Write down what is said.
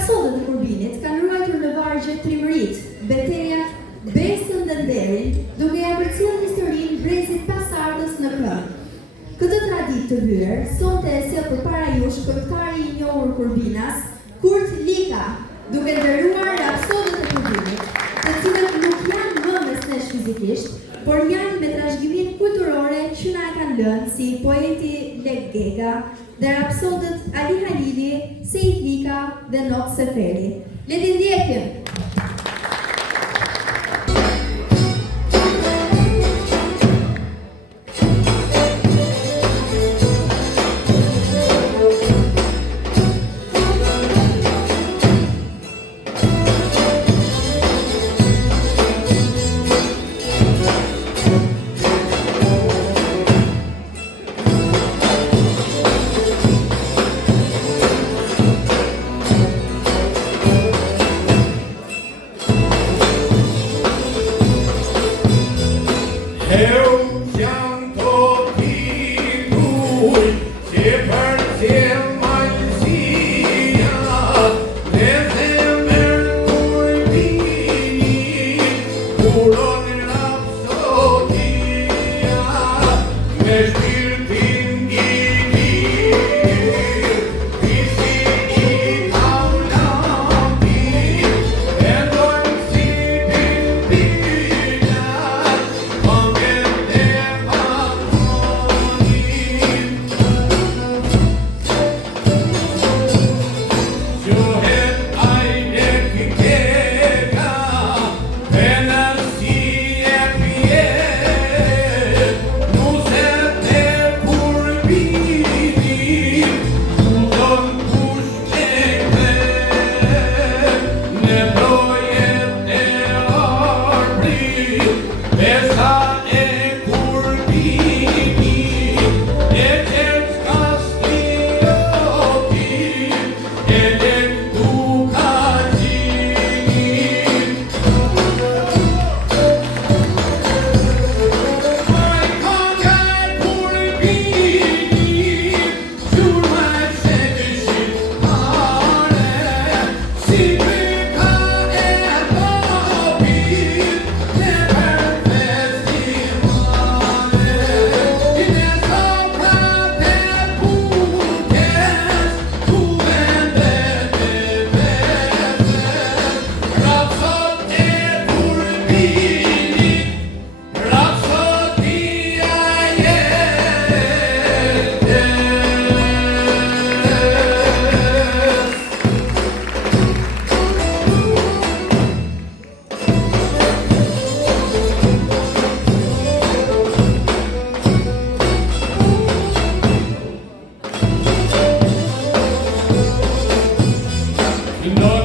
rapsodët e Kurbinit kanë ruajtur në vargje trimërit, betejat, besën dhe nderin, duke ja përcjellë historinë brezit pasardhës në këmbë. Këtë traditë të hyer, sonte e sjell përpara jush këngëtari i njohur Kurbinas, Kurt Lika, duke ndëruar rapsodët e Kurbinit, të cilët nuk janë më mes nesh fizikisht, por janë me trashëgimin kulturore që na kanë lënë si poeti Lek Gega dhe rapsodët Ali Halili, Sejt Lika dhe Not Seferi. Le t'i ndjekim! No.